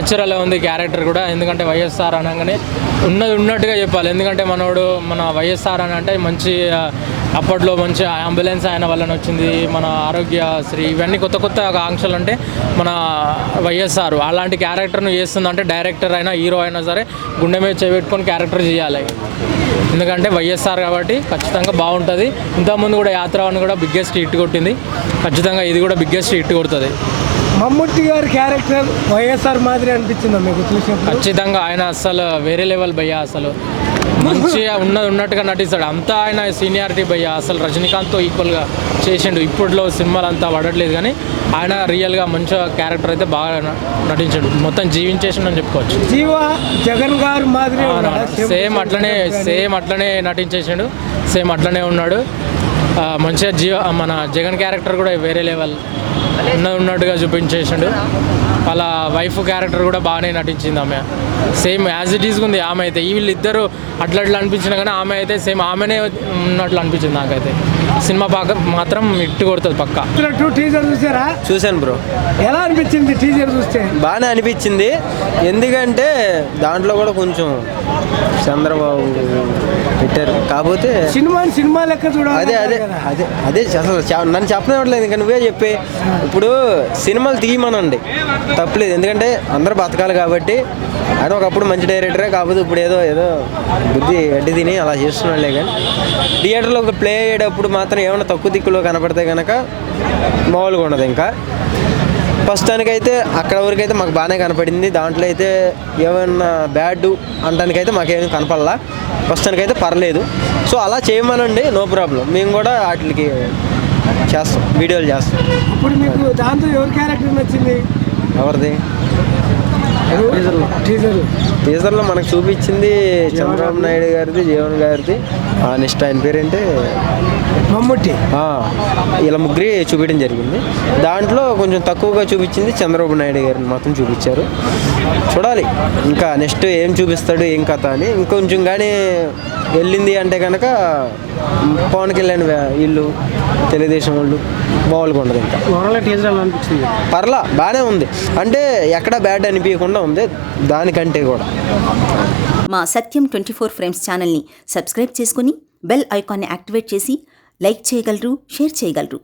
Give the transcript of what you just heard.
Natural ఉంది character కూడా. ఎందుకంటే వైఎస్ఆర్ అనగానే ఉన్నది ఉన్నట్టుగా చెప్పాలి. ఎందుకంటే మన వైఎస్ఆర్ అని అంటే మంచి అప్పట్లో మంచి అంబులెన్స్ ఆయన వల్లనే వచ్చింది, మన ఆరోగ్యశ్రీ, ఇవన్నీ కొత్త కొత్త ఆంక్షలు. అంటే మన వైఎస్ఆర్ అలాంటి క్యారెక్టర్ను చేస్తుందంటే డైరెక్టర్ అయినా హీరో అయినా సరే గుండె మీద చేపెట్టుకొని క్యారెక్టర్ చేయాలి. ఎందుకంటే వైఎస్ఆర్ కాబట్టి ఖచ్చితంగా బాగుంటుంది. ఇంతకుముందు కూడా యాత్ర అని కూడా బిగ్గెస్ట్ హిట్ కొట్టింది, ఖచ్చితంగా ఇది కూడా బిగ్గెస్ట్ హిట్ కొడుతుంది. మమ్ముట్టి గారి క్యారెక్టర్ వైఎస్ఆర్ మాదిరి అనిపించిందా మీకు చూసినప్పుడు? ఖచ్చితంగా ఆయన అసలు వేరే లెవెల్ భయ్యా, అసలు మంచిగా ఉన్నట్టుగా నటిస్తాడు. అంతా ఆయన సీనియారిటీ భయ్యా, అసలు రజనీకాంత్తో ఈక్వల్గా చేసిండు. ఇప్పట్లో సినిమాలు అంతా పడట్లేదు కానీ ఆయన రియల్గా మంచిగా క్యారెక్టర్ అయితే బాగా నటించాడు, మొత్తం జీవించేసిండు అని చెప్పుకోవచ్చు. జీవా జగన్ గారు మాదిరి సేమ్ అట్లనే నటించేసిండు, సేమ్ అట్లనే ఉన్నాడు. మంచిగా మన జగన్ క్యారెక్టర్ కూడా వేరే లెవెల్ ఉన్నట్టుగా చూపించేసిండు. వాళ్ళ వైఫ్ క్యారెక్టర్ కూడా బాగానే నటించింది. ఆమె సేమ్ యాజ్ ఇట్ ఈజ్ ఉంది. ఆమె అయితే వీళ్ళిద్దరు అట్లా అనిపించినా కానీ ఆమె అయితే సేమ్ ఆమెనే ఉన్నట్లు అనిపించింది నాకైతే. సినిమా మాత్రం ఇట్టు కొడుతుంది పక్కా. టీజర్ చూసారా? చూశాను బ్రో. ఎలా అనిపించింది టీజర్ చూస్తే? బాగానే అనిపించింది. ఎందుకంటే దాంట్లో కూడా కొంచెం చంద్రబాబు పెట్టారు, కాకపోతే సినిమా లెక్క చూడాలి. అదే అదే అదే అదే అసలు నన్ను చెప్పనివ్వట్లేదు, ఇంకా నువ్వే చెప్పి. ఇప్పుడు సినిమాలు తీయమనండి తప్పలేదు, ఎందుకంటే అందరూ బతకాలి కాబట్టి. ఆయన ఒకప్పుడు మంచి డైరెక్టరే, కాకపోతే ఇప్పుడు ఏదో బుద్ధి అడ్డి తిని అలా చేస్తున్నాడులే. కానీ థియేటర్లో ప్లే అయ్యేటప్పుడు మాత్రం ఏమైనా తక్కువ దిక్కులో కనపడితే కనుక మామూలుగా ఉండదు. ఇంకా ప్రస్తుతానికైతే అక్కడ వరకైతే మాకు బాగానే కనపడింది. దాంట్లో అయితే ఏమన్నా బ్యాడ్ అనడానికైతే మాకేమీ కనపడలా. ప్రస్తుతానికైతే పర్లేదు. సో అలా చేయమనండి, నో ప్రాబ్లం. మేము కూడా వాటికి చేస్తాం, వీడియోలు చేస్తాం. ఇప్పుడు మీకు దాంతో ఎవరి క్యారెక్టర్ నచ్చింది? ఎవరిది? టీజర్లో మనకు చూపించింది చంద్రబాబు నాయుడు గారిది, జీవన్ గారిది, నెక్స్ట్ ఆయన పేరేంటే మమ్ముట్టి. ఇలా ముగ్గురి చూపించడం జరిగింది. దాంట్లో కొంచెం తక్కువగా చూపించింది చంద్రబాబు నాయుడు గారిని మాత్రం చూపించారు. చూడాలి ఇంకా నెక్స్ట్ ఏం చూపిస్తాడు, ఏం కథ అని. ఇంకొంచెం కానీ వెళ్ళింది అంటే కనుక పవన్ కళ్యాణ్ వీళ్ళు తెలుగుదేశం వాళ్ళు మామూలుగా ఉండదు. ఇంకా పర్లా బాగానే ఉంది, అంటే ఎక్కడ బ్యాడ్ అనిపించకుండా ఉంది దానికంటే కూడా. మా సత్యం 24 ఫ్రేమ్స్ ఛానల్ని సబ్స్క్రైబ్ చేసుకుని బెల్ ఐకాన్ని యాక్టివేట్ చేసి లైక్ చేయగలరు, షేర్ చేయగలరు.